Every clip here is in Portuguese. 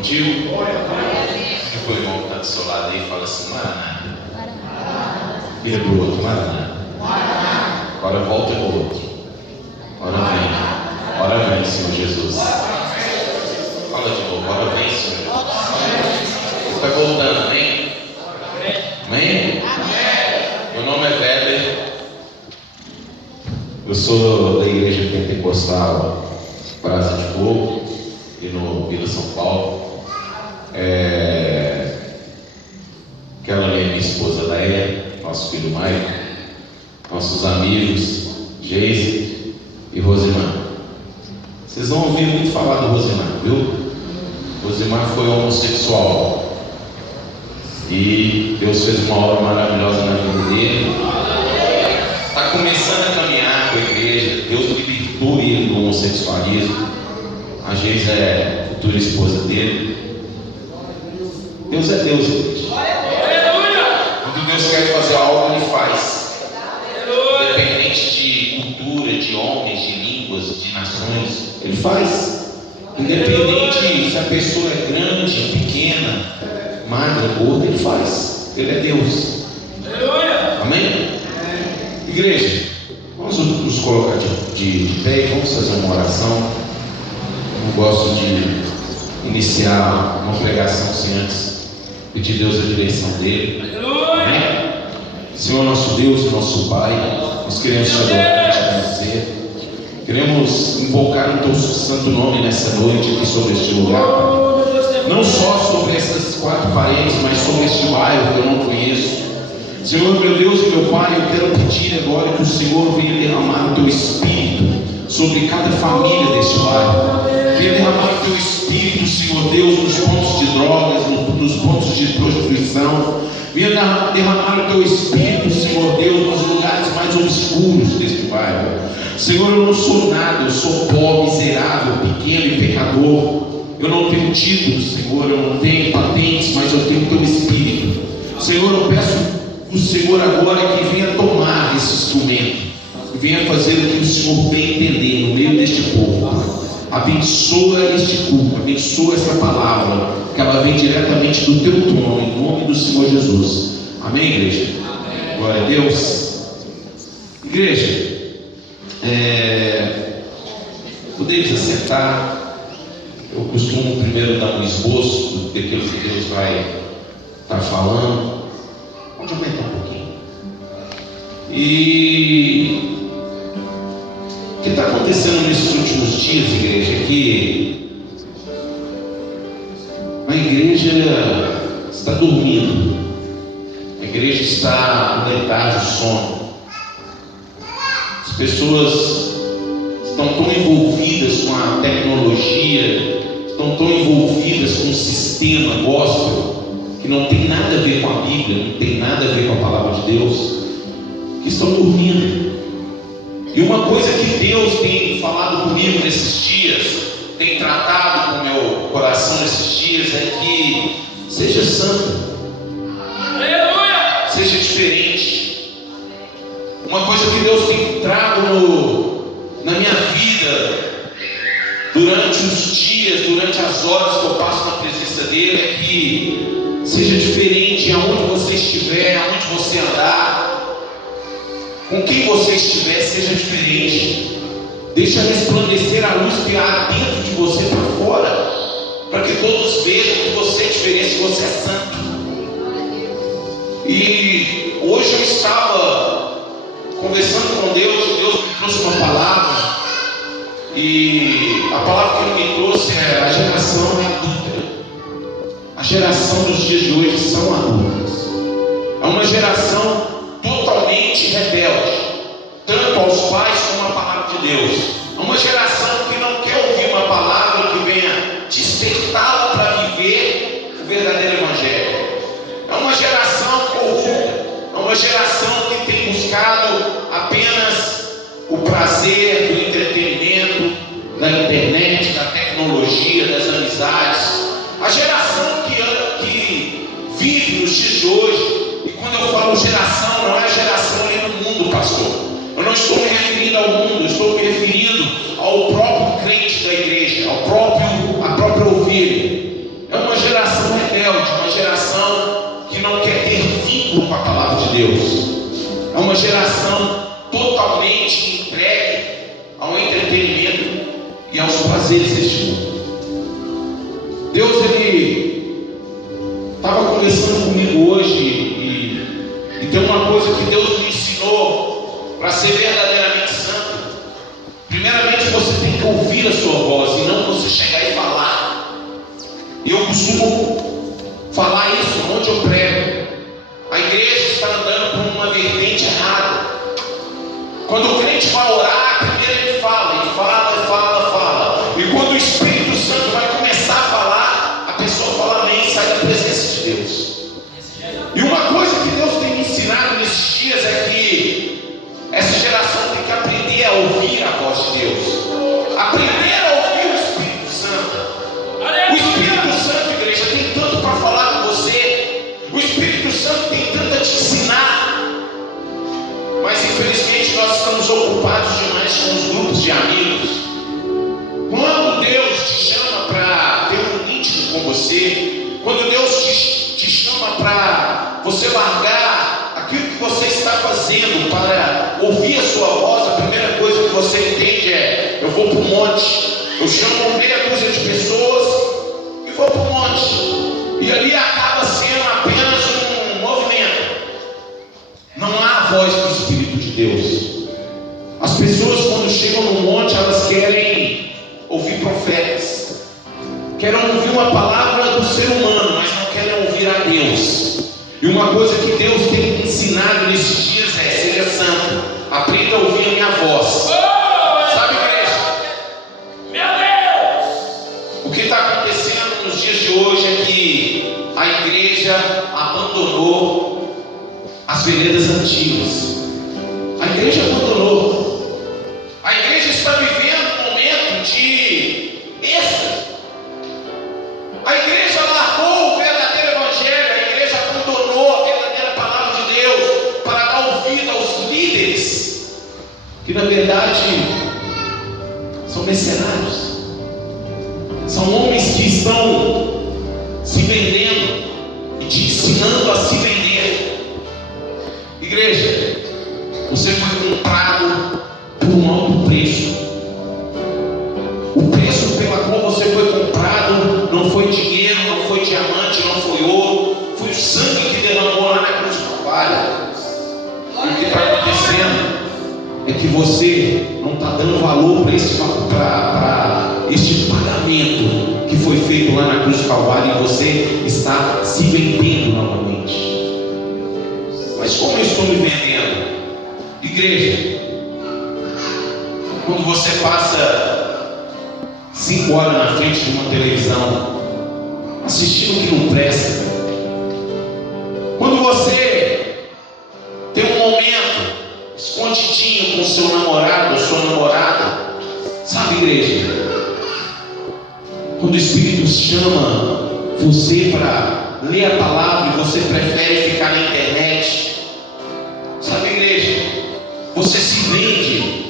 contigo? Que foi o irmão que está do seu lado aí e fala assim: Maraná. Vira para o outro: Maraná. Agora volta para o outro. Ora vem, Senhor Jesus. Fala de novo: ora vem, Senhor Jesus. Está voltando, amém? Amém? Meu nome é Weber. Eu sou da igreja pentecostal Brasa de Fogo e no Vila São Paulo. Aquela ali é minha esposa Leia, nosso filho Maicon, nossos amigos Geise e Rosimar. Vocês vão ouvir muito falar do Rosimar, viu? Rosimar foi homossexual e Deus fez uma obra maravilhosa na vida dele. Está começando a caminhar com a igreja. Deus libertou ele do homossexualismo. A Geise é a futura esposa dele. Deus é Deus, igreja. Quando Deus quer fazer algo, Ele faz. Independente de cultura, de homens, de línguas, de nações, Ele faz. Independente se a pessoa é grande, pequena, magra, gorda, Ele faz. Ele é Deus. Amém? Igreja, vamos nos colocar de pé e vamos fazer uma oração. Eu gosto de iniciar uma pregação sem antes pedir a Deus a direção dele. Amém? Senhor nosso Deus e nosso Pai, nós queremos te adorar e te agradecer. Queremos invocar o teu santo nome nessa noite aqui sobre este lugar, Pai. Não só sobre essas quatro paredes, mas sobre este bairro que eu não conheço. Senhor, meu Deus e meu Pai, eu quero pedir agora que o Senhor venha derramar o teu Espírito sobre cada família deste bairro. Venha derramar o teu Espírito, Senhor Deus, nos pontos de drogas, nos pontos de prostituição. Venha derramar o teu Espírito, Senhor Deus, nos lugares mais obscuros deste bairro. Senhor, eu não sou nada, eu sou pó, miserável, pequeno e pecador. Eu não tenho títulos, Senhor, eu não tenho patentes, mas eu tenho o teu Espírito. Senhor, eu peço o Senhor agora que venha tomar esse instrumento e venha fazer o que o Senhor bem entender no meio deste povo. Abençoa este culto, abençoa essa palavra, que ela vem diretamente do teu trono, em nome do Senhor Jesus. Amém, igreja? Amém. Glória a Deus. Igreja, podeis assentar. Eu costumo primeiro dar um esboço daquilo que Deus vai estar falando. Pode aumentar um pouquinho. E o que está acontecendo nesses últimos dias, igreja, é que a igreja está dormindo. A igreja está no letargo, sono. As pessoas estão tão envolvidas com a tecnologia, estão tão envolvidas com o sistema gospel, que não tem nada a ver com a Bíblia, não tem nada a ver com a palavra de Deus, que estão dormindo. E uma coisa que Deus tem falado comigo nesses dias, tem tratado com o meu coração nesses dias, é que seja santo, seja diferente. Uma coisa que Deus tem trago na minha vida durante os dias, durante as horas que eu passo na presença dele, é que seja diferente aonde você estiver, aonde você andar, com quem você estiver, seja diferente. Deixa resplandecer a luz que há dentro de você para fora, para que todos vejam que você é diferente, que você é santo. E hoje eu estava conversando com Deus, Deus me trouxe uma palavra, e a palavra que Ele me trouxe é: a geração adulta. A geração dos dias de hoje são adultas. É uma geração totalmente rebelde, tanto aos pais como à palavra de Deus. É uma geração que não quer ouvir uma palavra que venha despertá-la para viver o verdadeiro evangelho. É uma geração corrupta, é uma geração que tem buscado apenas o prazer do entretenimento, da internet, da tecnologia, das amizades. A geração que vive nos dias de hoje. E quando eu falo geração, não é geração ali no mundo, pastor. Eu não estou me referindo ao mundo, eu estou me referindo ao próprio crente da igreja, à própria ovelha. É com a palavra de Deus. É uma geração totalmente entregue ao entretenimento e aos prazeres deste mundo. Deus, Ele estava conversando comigo hoje e tem uma coisa que Deus me ensinou para ser verdadeiramente santo. Primeiramente, você tem que ouvir a sua voz e não você chegar e falar. E eu costumo falar isso onde eu prego. A igreja está andando por uma vertente errada. Quando o crente vai orar, primeiro ele fala. E quando o Espírito Santo vai começar a falar, a pessoa fala amém e sai da presença de Deus. E uma coisa que Deus tem me ensinado nesses dias é que essa geração tem que aprender a ouvir a voz de Deus. Aprender a ouvir o Espírito Santo. O Espírito Santo, igreja, tem tanto para falar com você. O Espírito Santo tem tanto a te ensinar. Mas infelizmente nós estamos ocupados demais com os grupos de amigos. Quando Deus te chama para ter um íntimo com você, quando Deus te chama para você largar aquilo que você está fazendo para ouvir a sua voz, a primeira coisa que você entende é: eu vou para o monte, eu chamo meia dúzia de pessoas e vou para o monte. E ali acaba sendo apenas um movimento. Não há a voz do Espírito de Deus. As pessoas, quando chegam no monte, elas querem ouvir profetas, querem ouvir uma palavra do ser humano, mas não querem ouvir a Deus. E uma coisa que Deus tem me ensinado nesses dias é: seja santo, aprenda a ouvir a minha voz. Sabe, igreja? Meu Deus! O que está acontecendo nos dias de hoje é que a igreja abandonou as veredas antigas. A igreja abandonou. A igreja está vivendo um momento de êxtase. A igreja largou o verdadeiro evangelho. A igreja abandonou a verdadeira palavra de Deus para dar ouvido aos líderes, que na verdade são mercenários. São homens que estão se vendendo e te ensinando a se vender. Igreja, você foi comprado por um alto preço. O preço pela qual você foi comprado não foi dinheiro, não foi diamante, não foi ouro, foi o sangue que derramou lá na cruz do Calvário. E o que está acontecendo é que você não está dando valor para este pagamento que foi feito lá na cruz do Calvário, e você está se vendendo novamente. Mas como eu estou me vendendo? Igreja, quando você passa 5 horas na frente de uma televisão assistindo o que não presta, quando você tem um momento escondidinho com o seu namorado ou sua namorada, sabe, igreja, quando o Espírito chama você para ler a palavra e você prefere ficar na internet, sabe, igreja, você se vende.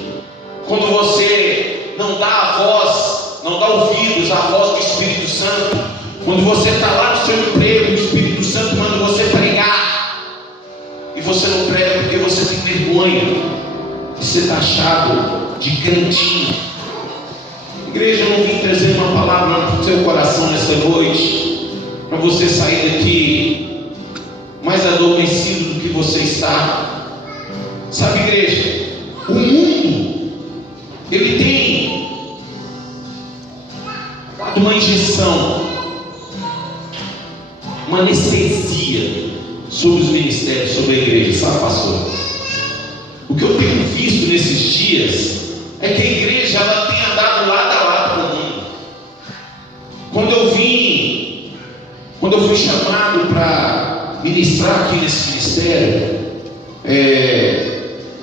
Quando você não dá a voz, não dá ouvidos à voz do Espírito Santo, quando você está lá no seu emprego, o Espírito Santo manda você pregar, e você não prega porque você tem vergonha de ser taxado de crentinho. Igreja, eu não vim trazer uma palavra para o seu coração nesta noite, para você sair daqui mais adormecido do que você está. Sabe, igreja, o mundo, ele tem dado uma injeção, uma anestesia sobre os ministérios, sobre a igreja, sabe, pastor? O que eu tenho visto nesses dias é que a igreja, ela tem andado lado a lado com o mundo. Quando eu fui chamado para ministrar aqui nesse ministério,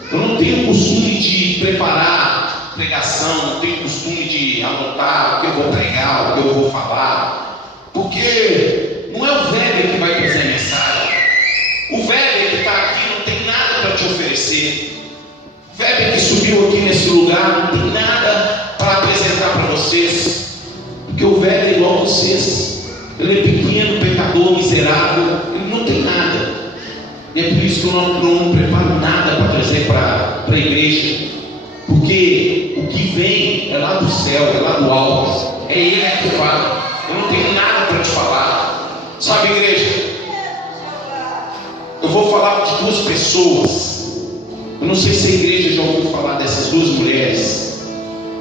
eu não tenho costume de preparar pregação, não tenho costume de anotar o que eu vou pregar, o que eu vou falar, porque não é o velho que vai trazer a mensagem. O velho que está aqui não tem nada para te oferecer. O velho que subiu aqui nesse lugar não tem nada para apresentar para vocês, porque o velho é igual a vocês. Ele é pequeno, pecador, miserável, ele não tem nada. E é por isso que eu não preparo nada para trazer para a igreja. Porque o que vem é lá do céu, é lá do alto. É Ele que fala. Eu não tenho nada para te falar. Sabe, igreja? Eu vou falar de duas pessoas. Eu não sei se a igreja já ouviu falar dessas duas mulheres.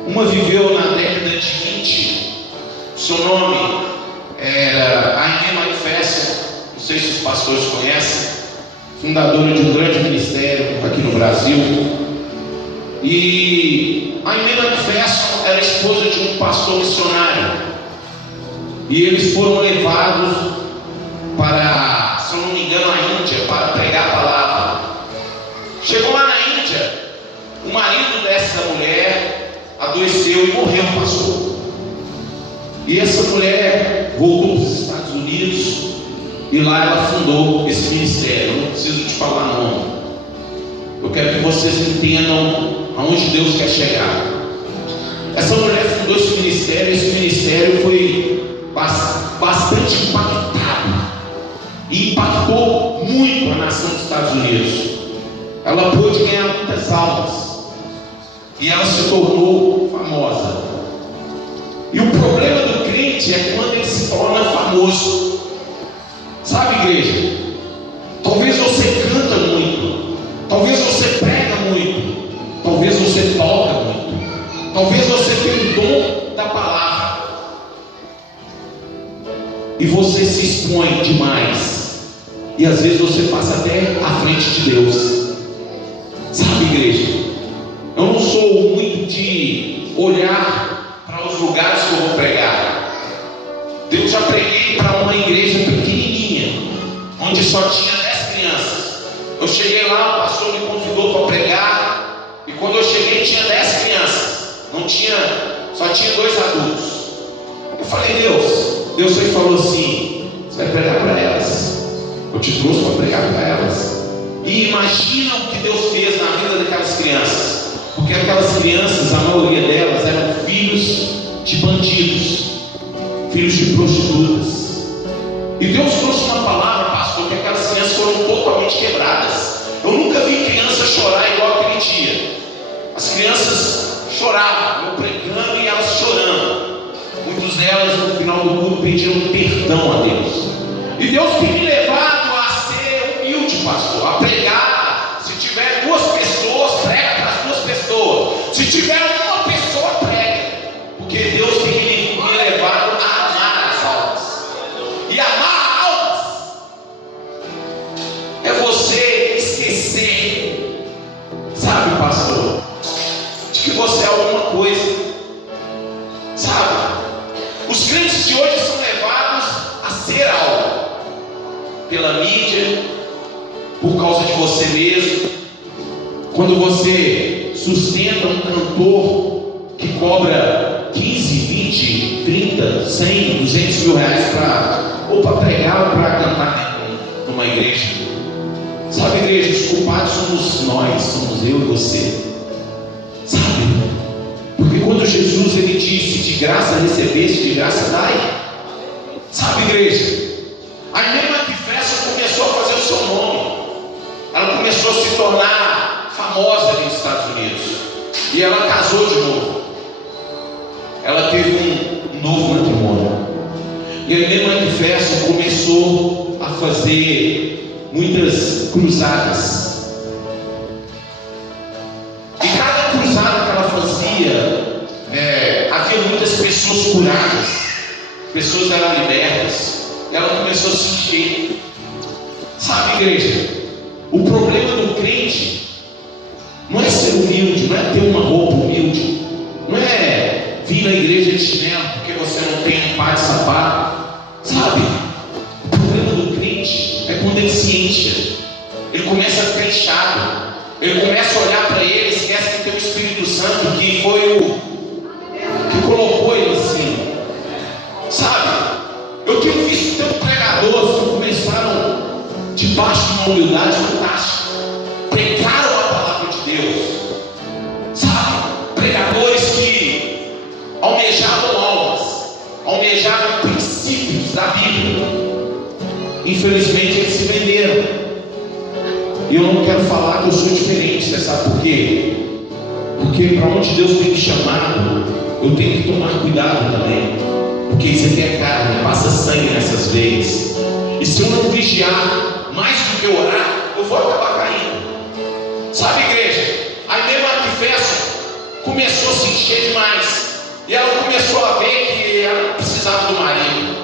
Uma viveu na década de 20. Seu nome era Aimee McPherson. Não sei se os pastores conhecem. Fundadora de um grande ministério aqui no Brasil. E Aimee McPherson era esposa de um pastor missionário. E eles foram levados para, se eu não me engano, a Índia, para pregar a palavra. Chegou lá na Índia, o marido dessa mulher adoeceu e morreu, pastor. E essa mulher voltou para os Estados Unidos e lá ela fundou esse ministério. Eu não preciso te falar nome. Eu quero que vocês entendam aonde Deus quer chegar. Essa mulher fundou esse ministério foi bastante impactado e impactou muito a nação dos Estados Unidos. Ela pôde ganhar muitas almas e ela se tornou famosa. E o problema do crente é quando ele se torna famoso. Sabe, igreja? Talvez você canta muito, talvez você prega muito, talvez você toca muito, talvez você tenha o dom da palavra e você se expõe demais e às vezes você passa até à frente de Deus. Sabe, igreja? Eu não sou muito de olhar para os lugares que eu vou pregar. Eu já preguei para uma igreja pequenininha, onde só tinha 10 crianças. Eu cheguei lá, o pastor me convidou para pregar, e quando eu cheguei tinha 10 crianças, só tinha 2 adultos. Eu falei, Deus aí falou assim: você vai pregar para elas, eu te trouxe para pregar para elas. E imagina o que Deus fez na vida daquelas crianças, porque aquelas crianças, a maioria delas eram filhos de bandidos, filhos de prostitutas. E Deus trouxe uma palavra, pastor, que aquelas crianças foram totalmente quebradas. Eu nunca vi criança chorar igual aquele dia. As crianças choravam, eu pregando e elas chorando. Muitas delas no final do culto pediram perdão a Deus. E Deus tem me levado a ser humilde, pastor, a pregar. Se tiver 2 pessoas, prega para as 2 pessoas. Se tiver uma pessoa, prega. Porque Deus tem me levado a amar as almas. E amar almas é você esquecer, sabe, pastor, de que você é alguma coisa. Sabe? Os crentes de hoje são levados a ser algo pela mídia, por causa de você mesmo. Quando você sustenta um cantor que cobra 15, 20, 30, 100, 200 mil reais para pregar ou para cantar numa igreja. Sabe, igreja, os culpados somos nós, somos eu e você. Sabe? Porque quando Jesus ele disse: de graça recebeste, de graça dai. Sabe, igreja? A Aimee McPherson começou a fazer o seu nome. Ela começou a se tornar famosa ali nos Estados Unidos. E ela casou de novo. Ela teve um novo matrimônio. E a Aimee McPherson começou a fazer muitas cruzadas. E cada cruzada que ela fazia, havia muitas pessoas curadas, pessoas eram libertas. Ela começou a se encher. Sabe, igreja? O problema do crente não é ser humilde, não é ter uma roupa humilde, não é vir na igreja de chinelo porque você não tem um par de sapato. Sabe? O problema do crente é quando ele se enche, ele começa a ficar inchado, ele começa a olhar para ele, esquece que tem o Espírito Santo que foi o que colocou ele assim. Sabe? Eu tenho visto tantos pregadores que começaram debaixo de uma humildade fantástica, pregaram a palavra de Deus. Sabe? Pregadores que almejavam almas, almejavam princípios da Bíblia. Infelizmente eles se venderam. E eu não quero falar que eu sou diferente. Você sabe por quê? Porque para onde Deus tem me chamado, eu tenho que tomar cuidado também. Porque isso aqui é carne, passa sangue nessas veias. E se eu não vigiar mais do que orar, eu vou acabar caindo. Sabe, igreja? Aí mesmo a Efésia começou a se encher demais. E ela começou a ver que ela precisava do marido.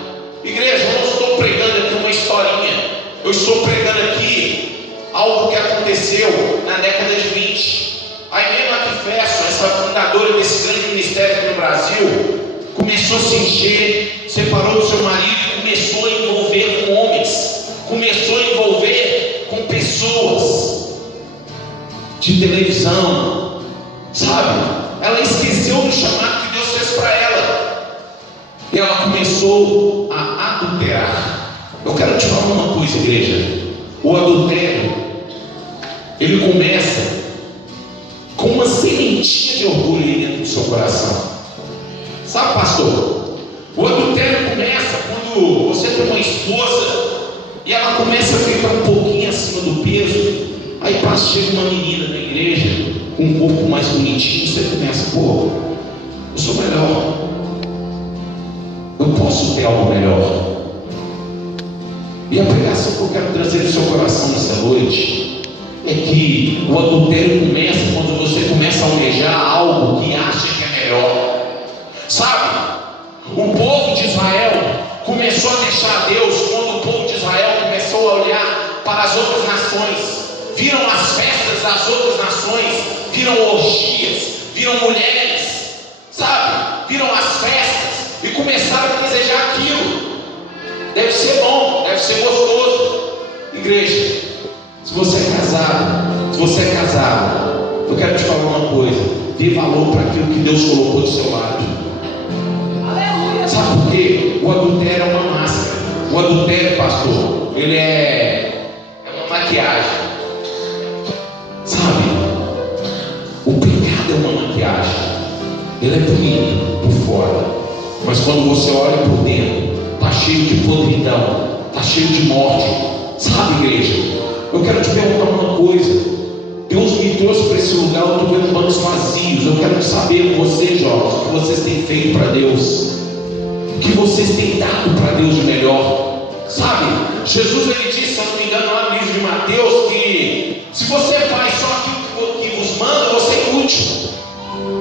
Igreja, eu não estou pregando aqui uma historinha. Eu estou pregando aqui algo que aconteceu na década de 20. Aí mesmo a Efésia, essa fundadora desse grande ministério aqui no Brasil, começou a se encher, separou do seu marido e começou a envolver com homens, começou a envolver com pessoas de televisão, sabe? Ela esqueceu do chamado que Deus fez para ela e ela começou a adulterar. Eu quero te falar uma coisa, igreja. O adultério, ele começa com uma sementinha de orgulho aí dentro do seu coração. Sabe, pastor? O adultério começa quando você tem uma esposa e ela começa a ficar um pouquinho acima do peso. Aí chega uma menina na igreja com um corpo mais bonitinho. Você começa, pô, eu sou melhor, eu posso ter algo melhor. E a pregação que eu quero trazer no seu coração nessa noite é que o adultério começa quando você começa a almejar algo que acha que é melhor. Sabe, o povo de Israel começou a deixar Deus quando o povo de Israel começou a olhar para as outras nações, viram as festas das outras nações, viram orgias, viram mulheres, sabe, viram as festas e começaram a desejar aquilo. Deve ser bom, deve ser gostoso. Igreja, se você é casado, eu quero te falar uma coisa: dê valor para aquilo que Deus colocou do seu lado. Sabe por quê? O adultério é uma máscara. O adultério, pastor, ele é uma maquiagem. Sabe? O pecado é uma maquiagem. Ele é bonito por fora, mas quando você olha por dentro, está cheio de podridão, está cheio de morte. Sabe, igreja? Eu quero te perguntar uma coisa. Deus me trouxe para esse lugar, eu estou vendo bancos vazios. Eu quero saber de vocês, jovens, o que vocês têm feito para Deus, o que vocês têm dado para Deus de melhor. Sabe, Jesus ele disse, se eu não me engano, lá no livro de Mateus, que se você faz só aquilo que vos manda, você é inútil.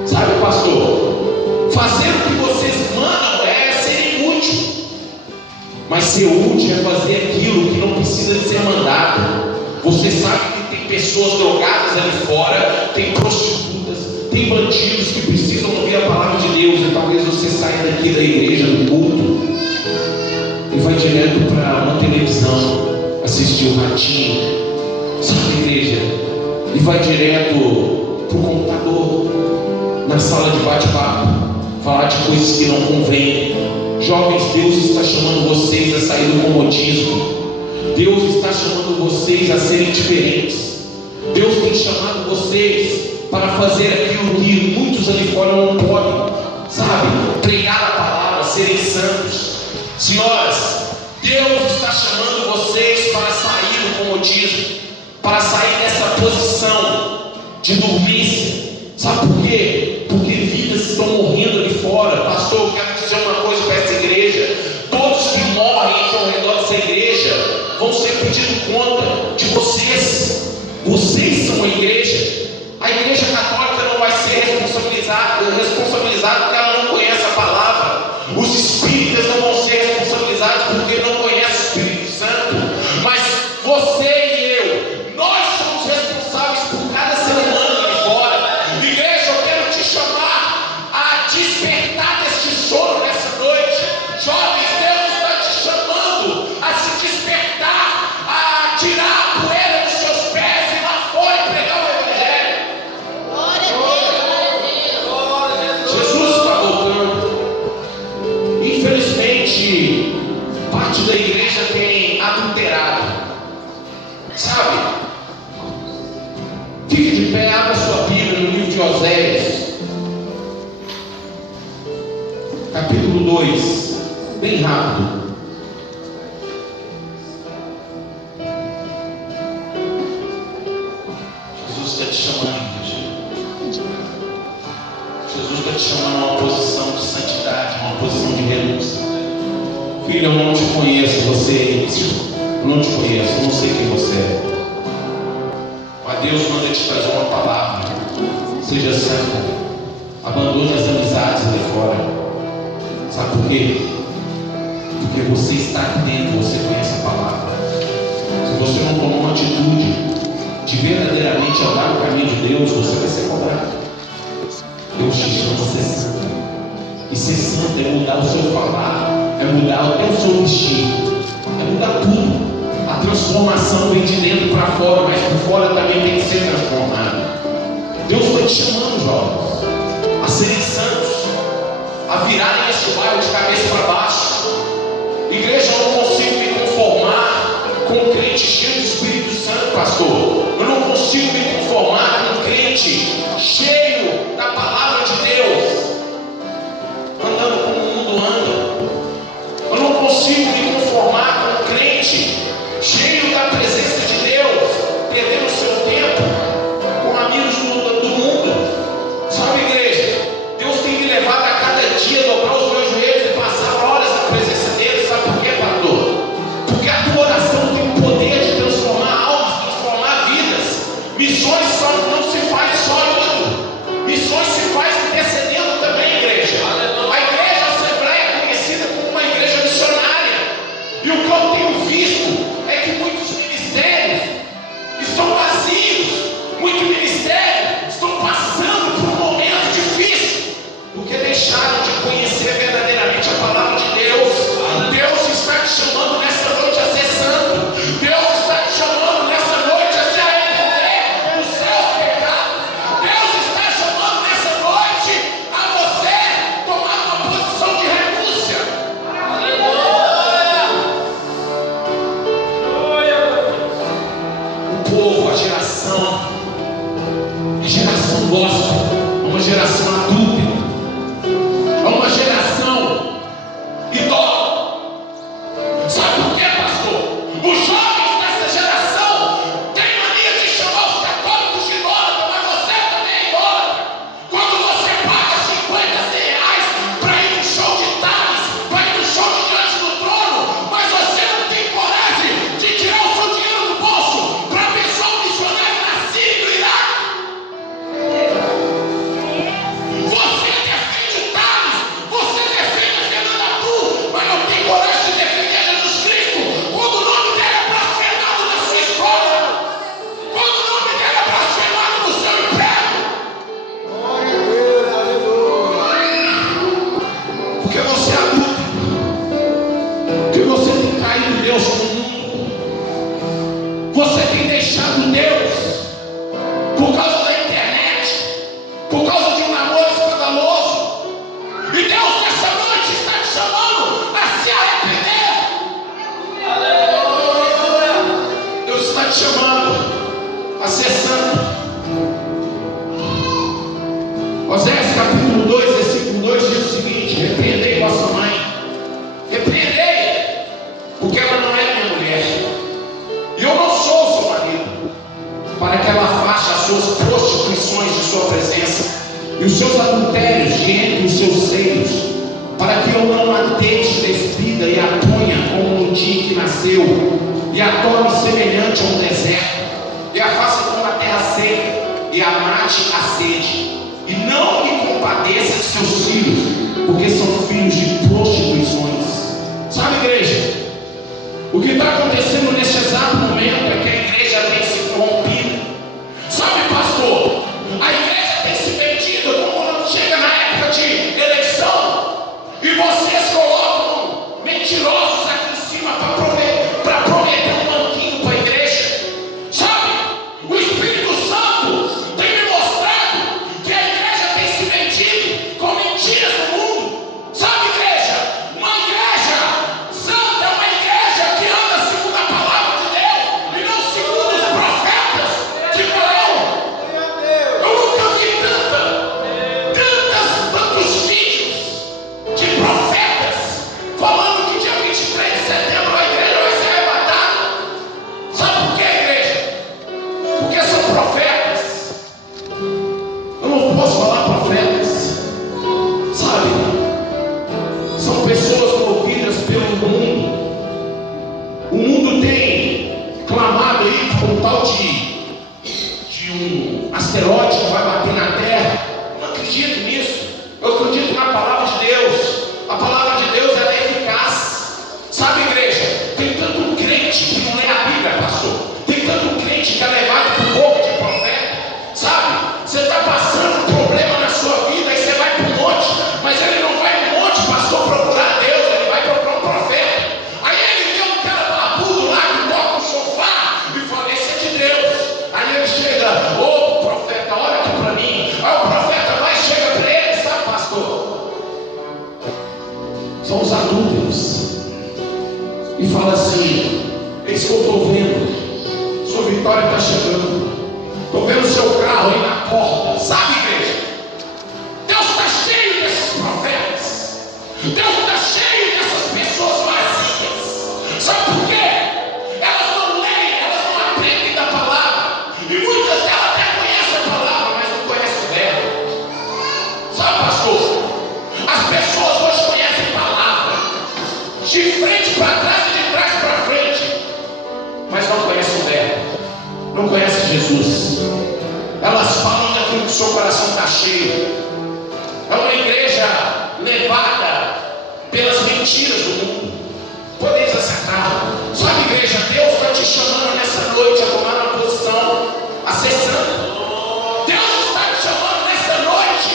Sabe, pastor, fazer o que vocês mandam é ser inútil, mas ser útil é fazer aquilo que não precisa de ser mandado. Você sabe que tem pessoas drogadas ali fora, tem prostitutas, tem bandidos que precisam ouvir a palavra de Deus. E talvez você saia daqui da igreja, do culto, e vai direto para uma televisão assistir o Ratinho, sabe, igreja? E vai direto para o computador, na sala de bate-papo, falar de coisas que não convêm. Jovens, Deus está chamando vocês a sair do comodismo. Deus está chamando vocês a serem diferentes. Deus tem chamado vocês para fazer aquilo que muitos ali fora não podem, sabe? Pregar a palavra, serem santos. Senhoras, Deus está chamando vocês para sair do comodismo, para sair dessa posição de dormência. Sabe por quê? Porque vidas estão morrendo ali fora. Pastor, eu quero dizer uma coisa para essa igreja: todos que morrem ao redor dessa igreja vão ser pedindo conta de vocês. Vocês são a igreja. A igreja católica não vai ser responsabilizada porque ela não conhece a palavra. Os espíritas não vão ser responsabilizados porque não conhecem o Espírito Santo. Mas você e eu, nós somos responsáveis por cada ser humano ali fora. Igreja, eu quero te chamar a despertar deste sono nessa noite. Jovens, Deus está te chamando a se despertar, a tirar a poeira dos seus pés e lá fora e pregar o Evangelho. Jesus está voltando. Infelizmente, parte da igreja tem adulterado. Sabe? Fique de pé, abra sua Bíblia no livro de Oséias, capítulo 2, bem rápido. está te chamando, igreja. Jesus está te chamando a uma posição de santidade, uma posição de renúncia. Filho, eu não te conheço, você é isso. Eu não te conheço, eu não sei quem você é. Mas Deus manda te trazer uma palavra. Seja santo. Abandone as amizades ali fora. Sabe por quê? Porque você está aqui dentro, você conhece a palavra. Se você não tomar uma atitude de verdadeiramente andar no caminho de Deus, você vai ser cobrado. Deus te chama a ser santo. E ser santo é mudar o seu falar, é mudar até o seu vestir, é mudar tudo. A transformação vem de dentro para fora, mas por fora também tem que ser transformado. Deus está te chamando, jovens, a serem santos, a virarem este bairro de cabeça para baixo. Igreja, eu não consigo me conformar com um crente cheio do Espírito Santo, pastor. Eu não consigo me conformar com um crente cheio da palavra de Deus, andando como o mundo anda. Eu não consigo me conformar com um crente cheio da presença de Deus, perdendo o seu tempo com amigos do mundo. Sabe, igreja, Deus tem me levado a cada dia a dobrar os meus joelhos e passar horas na presença dele. Sabe por quê, pastor? Porque a tua oração tem o poder de transformar almas, transformar vidas. Missões não se faz só indo, missões se faz intercedendo também, igreja. A igreja Assembleia é conhecida como uma igreja missionária, e o que eu tenho visto é que muitos ministérios estão vazios, muitos ministérios estão passando por um momento difícil, porque deixaram de conhecer verdadeiramente a palavra de Deus. Deus está te chamando nessa noite a ser santo. Deus está te chamando nessa noite a se arrepender dos seus pecados. Deus está chamando nessa noite a você tomar uma posição de renúncia. O povo, a geração gospel, uma geração adúltera, é uma geração idólatra. Sabe por quê, pastor? Os jovens dessa geração têm mania de chamar os católicos de idólatra, mas você também é idólatra. Quando você paga 50, 100 reais para ir no show de Thales, para ir no show de Diante do Trono, mas você não tem coragem de tirar o seu dinheiro do bolso para abençoar um missionário na Síria e no Iraque. Você defende o Thales, você defende a Fernanda Bru, mas não tem coragem de defender Jesus Cristo quando o nome dela é blasfemado na sua escola, quando o nome dela é blasfemado no seu emprego. Porque você é adulto, porque você tem caído Deus no mundo, você tem deixado Deus por causa da internet, por causa de um namoro escandaloso. E Deus nessa noite está te chamando a se arrepender. Deus está te chamando a ser santo. Oséias capítulo 2, versículo 2 diz o seguinte: repreendei vossa mãe, repreendei, porque ela não é minha mulher, e eu não sou seu marido, para que ela afaste as suas prostituições de sua presença e os seus adultérios de entre os seus seios, para que eu não a deixe despida e a ponha como no dia que nasceu, e a torne semelhante a um deserto, e a faça como a terra seca, e a mate a sede, e não me compadeça de seus filhos, porque são filhos de prostituições. Sabe, igreja, o que está acontecendo neste exato momento é que a igreja tem se corrompido. Sabe, pastor, a igreja tem se vendido como quando chega na época de eleição e vocês colocam mentirosos aqui em cima para prometer um banquinho para a igreja. asteroide que vai bater na Terra. Não acredito nisso. Eu acredito na palavra de Deus. A palavra de Deus, ela é eficaz. Sabe, igreja, tem tanto crente que não lê a Bíblia, pastor. Tem tanto crente que é levado por boca de profeta. Sabe, você está passando um problema na sua vida e você vai para o monte, mas ele não vai no monte, pastor, procurar Deus, ele vai procurar um profeta. Aí ele vê um cara barbudo lá que toca no sofá e fala: esse é de Deus. Aí ele chega: ô profeta, olha aqui para mim. Aí o profeta vai e chega para ele, sabe, pastor? São os adúlteros. E fala assim: eis que eu estou vendo, sua vitória está chegando. Estou vendo o seu carro aí na porta. Sabe, igreja? Deus está cheio desses profetas. Deus está cheio dessas pessoas vazias. Sabe por quê? Elas não leem, elas não aprendem da palavra. E muitas delas até conhecem a palavra, mas não conhecem o verbo. Sabe, pastor? As pessoas hoje conhecem a palavra de frente para trás e de trás para frente, mas não conhecem o verbo. Não conhecem Jesus. Elas falam daquilo que o seu coração está cheio. É uma igreja levada pelas mentiras do mundo. Podeis acertar. Sabe, igreja, Deus está te chamando nessa noite a tomar uma posição, a ser santo. Deus está te chamando nessa noite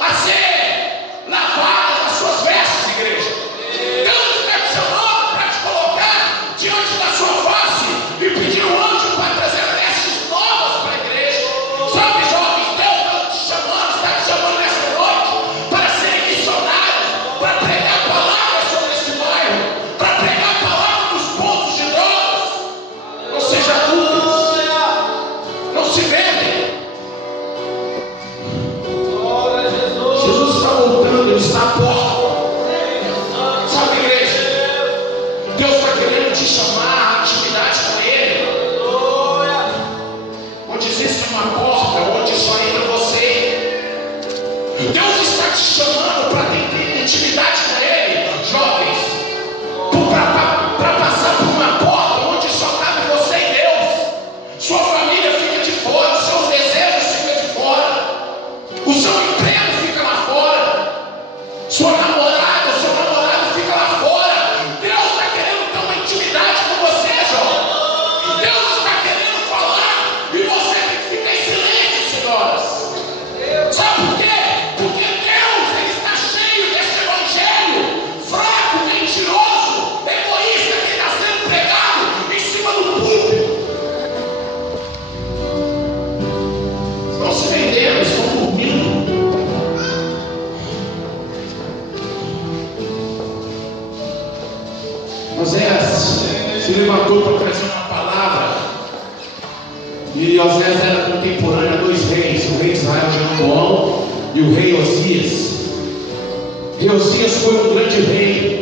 a ser lavado das suas vestes, igreja. Deus está te chamando para te colocar diante da sua face e pedir um anjo para trazer vestes novas para a igreja. Sabe, jovens, Deus está te chamando nessa noite para serem missionários, para pregar a palavra sobre esse bairro, para pregar a palavra nos pontos de drogas. Não seja adúlteros, não se vendem. Jesus está voltando, Ele está à porta. Sabe, igreja, Deus está querendo te chamar à intimidade com Ele, onde existe uma porta, onde só entra você. Deus está te chamando para ter intimidade com Ele, jovens, para passar por uma porta onde só cabe você e Deus. Sua família fica de fora, os seus desejos ficam de fora, o seu emprego fica lá fora, sua namorada, o seu namorado fica lá fora. Deus está querendo ter uma intimidade com você, jovem. Deus está querendo falar e você tem que ficar em silêncio, senhoras. Sabe por quê? Porque Deus, Ele está cheio desse evangelho fraco, mentiroso, egoísta, que está sendo pregado em cima do púlpito. Estão se vendendo, estão dormindo. Oséias se levantou para trazer uma palavra. E Oséias era contemporâneo a dois reis, o rei de Israel, Jeroboão, e o rei Osias. E Osias foi um grande rei.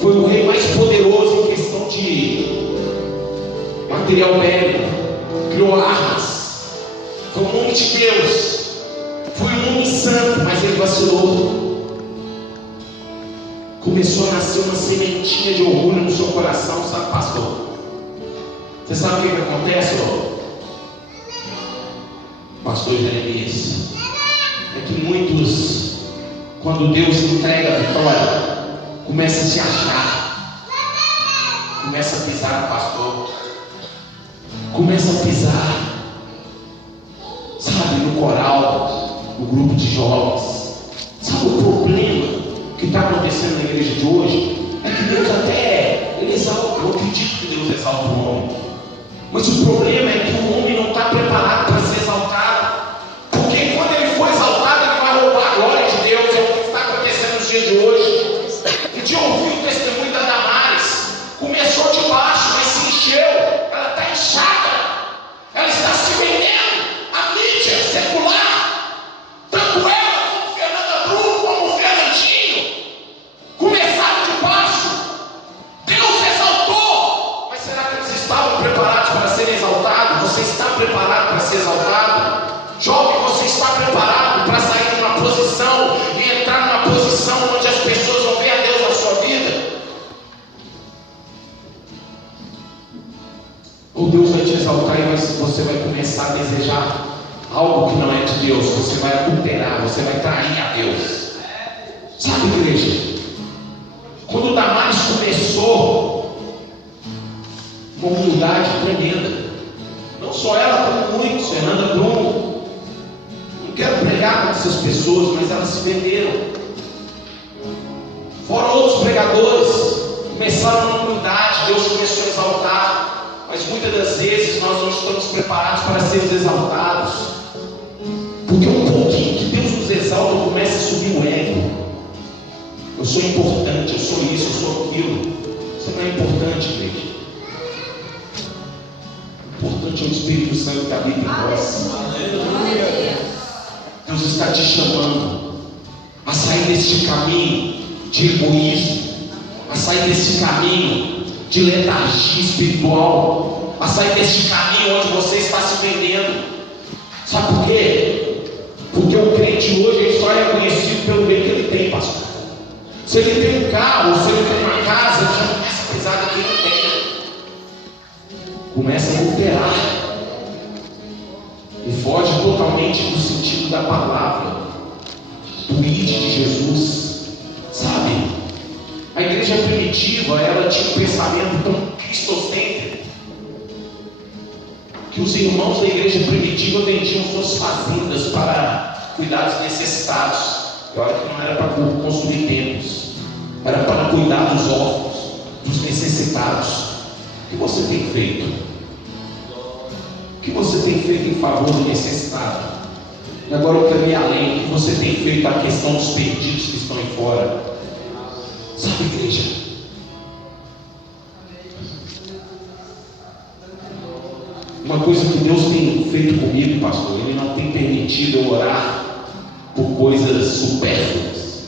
Foi o rei mais poderoso em questão de material bélico. Criou armas. Foi um homem de Deus. Foi um homem santo, mas ele vacilou. Começou a nascer uma sementinha de orgulho no seu coração, sabe, pastor? Você sabe o que acontece, pastor Jeremias? É que muitos, quando Deus entrega a vitória, começa a se achar, começa a pisar no pastor, começa a pisar, sabe, no coral, no grupo de jovens. Sabe o problema que está acontecendo na igreja de hoje? É que Deus até, Ele exalta. Eu acredito que Deus exalta o homem, mas o problema é que o homem não está preparado para ser exaltado, porque quando ele for exaltado, ele vai roubar a glória de Deus. É o que está acontecendo nos dias de hoje. Um dia eu ouvi o testemunho da Damares. Começou de baixo, mas se encheu. Ela está inchada, ela está se vendendo à mídia secular. Tanto ela como Fernanda Brum, como o Fernandinho começaram de baixo. Deus exaltou, mas será que eles estavam preparados para ser exaltados? Você está preparado para ser exaltado? Jovem, você está preparado para sair de uma posição e entrar numa posição onde as pessoas vão ver a Deus na sua vida? Ou Deus vai te exaltar e você vai começar a desejar algo que não é de Deus, você vai adulterar, você vai trair a Deus. Sabe, igreja? Quando Damares começou, uma humildade tremenda. Não só ela, como muitos, Fernanda Bruno. Não quero pregar com essas pessoas, mas elas se venderam. Fora outros pregadores, começaram na humildade, Deus começou a exaltar. Mas muitas das vezes nós não estamos preparados para sermos exaltados. Porque um pouquinho que Deus nos exalta, começa a subir o ego. Eu sou importante, eu sou isso, eu sou aquilo. Você não é importante, igreja. O importante é o Espírito Santo que habita em nós. Deus está te chamando a sair deste caminho de egoísmo, a sair desse caminho de letargia espiritual, a sair desse caminho onde você está se vendendo. Sabe por quê? Porque o crente hoje ele só é conhecido pelo bem que ele tem, pastor. Se ele tem um carro, se ele tem uma casa, ele já começa a pisar daquilo que ele tem. Começa a adulterar e foge totalmente do sentido da palavra, do ide de Jesus. Sabe? A igreja primitiva, ela tinha um pensamento tão cristocêntrico que os irmãos da igreja primitiva vendiam suas fazendas para cuidar dos necessitados. E olha que não era para construir templos, era para cuidar dos órfãos, dos necessitados. O que você tem feito? O que você tem feito em favor do necessitado? E agora eu quero ir além. O que você tem feito a questão dos perdidos que estão aí fora? Sabe, igreja? Uma coisa que Deus tem feito comigo, pastor, Ele não tem permitido eu orar por coisas supérfluas.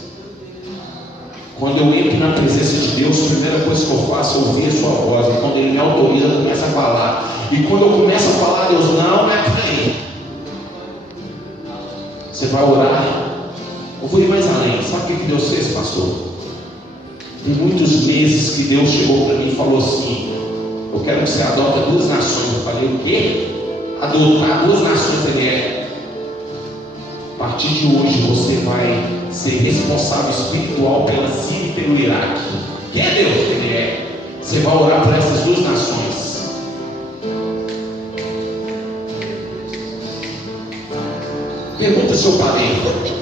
Quando eu entro na presença de Deus, a primeira coisa que eu faço é ouvir a sua voz. E quando Ele me autoriza, eu começo a falar. E quando eu começo a falar, Deus, não é por aí. Você vai orar. Eu vou ir mais além. Sabe o que Deus fez, pastor? Tem muitos meses que Deus chegou para mim e falou assim: eu quero que você adote 2 nações. Eu falei, o quê? Adotar 2 nações. Ele é: a partir de hoje você vai ser responsável espiritual pela Síria e pelo Iraque. Quem é Deus? Ele é. Você vai orar por essas 2 nações. Pergunta seu padeiro: